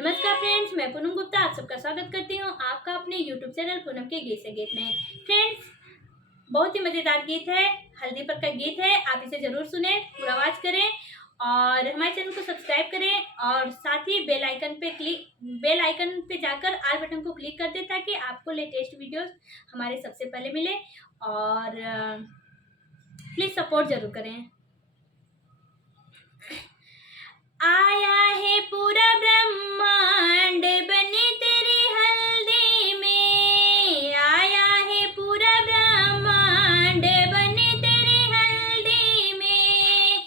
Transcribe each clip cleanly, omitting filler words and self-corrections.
नमस्कार फ्रेंड्स, मैं पूनम गुप्ता आप सबका स्वागत करती हूँ आपका अपने यूट्यूब चैनल पूनम के गीत से गीत में। फ्रेंड्स, बहुत ही मज़ेदार गीत है, हल्दी पर का गीत है। आप इसे ज़रूर सुने, पूरा आवाज़ करें और हमारे चैनल को सब्सक्राइब करें और साथ ही बेल आइकन पे जाकर आल बटन को क्लिक कर दें ताकि आपको लेटेस्ट वीडियोस हमारे सबसे पहले मिले। और प्लीज़ सपोर्ट ज़रूर करें। आया है पूरा ब्रह्मांड बने तेरी हल्दी में, आया है पूरा ब्रह्मांड बने तेरी हल्दी में।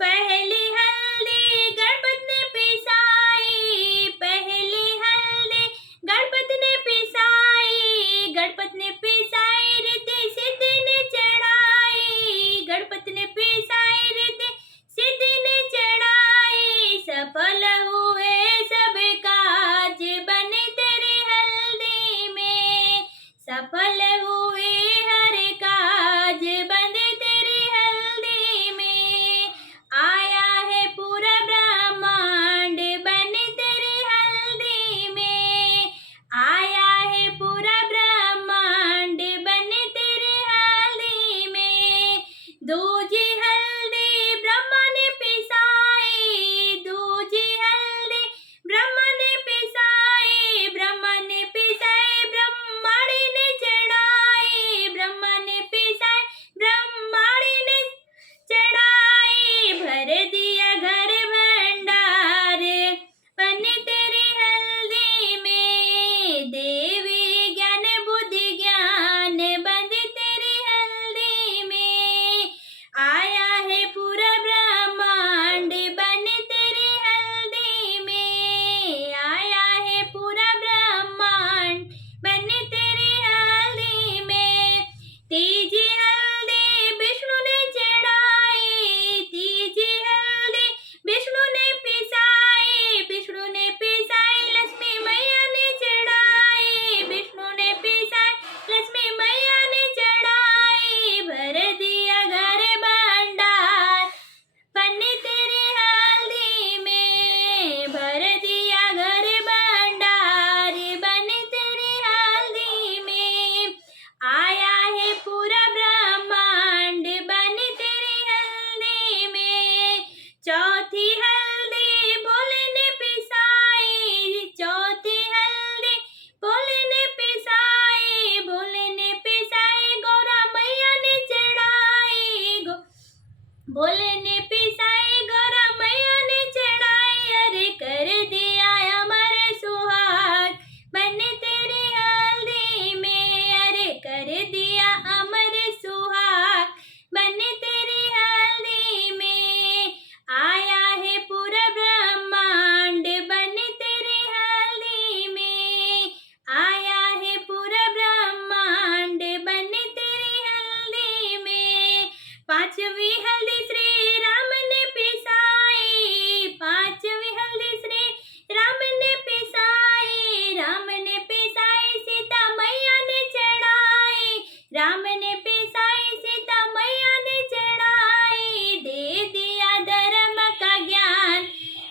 पहली हल्दी गणपति ने पिसाई, पहली हल्दी गणपति ने पिसाई, गणपति ने पिसाई रिद्धि सिद्धि ने चढ़ाई, गणपति ने पिसाई रिद्धि सिद्धि ने चढ़ाई। सफल हुए सब काज बने तेरी हल्दी में, सफल हुए हर काज बने तेरी हल्दी में। आया है पूरा ब्रह्मांड बने तेरी हल्दी में, आया है पूरा ब्रह्मांड बने तेरी हल्दी में। दूजी हल्दी ब्रह्मा ने पिसाई, दूजी हल्दी ब्रह्मा ने पिसाई, ब्रह्मा ने पिसाई ब्रह्माणी ने चढ़ाई, ब्रह्मा ने पिसाई ब्रह्माणी ने चढ़ाई। भर दिया घर भंडार बने तेरी हल्दी में, देवी ज्ञान बुद्धि ज्ञान बंदी तेरी हल्दी में। आया है पूरा ब्रह्मांड बने तेरी हल्दी में, आया है पूरा ब्रह्मांड बने तेरी हल्दी में। तीजी हल्दी विष्णु ने चढ़ाई, तीजी हल्दी विष्णु ने पिसाई, विष्णु ने पिसाई लक्ष्मी मैया ने चढ़ाई, विष्णु ने पिसाई लक्ष्मी मैया ने चढ़ाई। भर दिया घर भंडार बने तेरी हल्दी में, भर दिया घर भंडार बने तेरी हल्दी में। आया है पूरा ब्रह्मांड बने तेरी हल्दी में। चौथी हल्दी भोले ने पिसाई, चौथी हल्दी भोले ने पिसाई, भोले ने पिसाई गौरा मैया ने चढ़ाई, भोले ने पिसाई गौरा मैया ने चढ़ाई। अरे कर दिया अमर सुहाग बने तेरी हल्दी में, अरे कर दिया अमर सुहाग बने तेरी हल्दी में। आया है पूरा ब्रह्मांड बने तेरी हल्दी में, आया है पूरा ब्रह्मांड बने तेरी हल्दी में। पांचवी हल्दी श्री राम ने पिसाई, पांचवी हल्दी श्री राम ने पिसाई, राम ने पिसाई सीता मैया ने चढ़ाई, राम ने पिसाई सीता मैया ने चढ़ाई। दे दिया धर्म का ज्ञान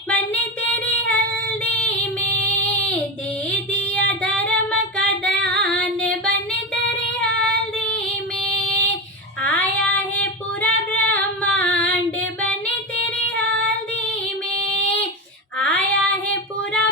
बने तेरी हल्दी में, दे दिया धर्म का दान बने तेरी हल्दी में। आया है पूरा ब्रह्मांड बने तेरी हल्दी में, आया है पूरा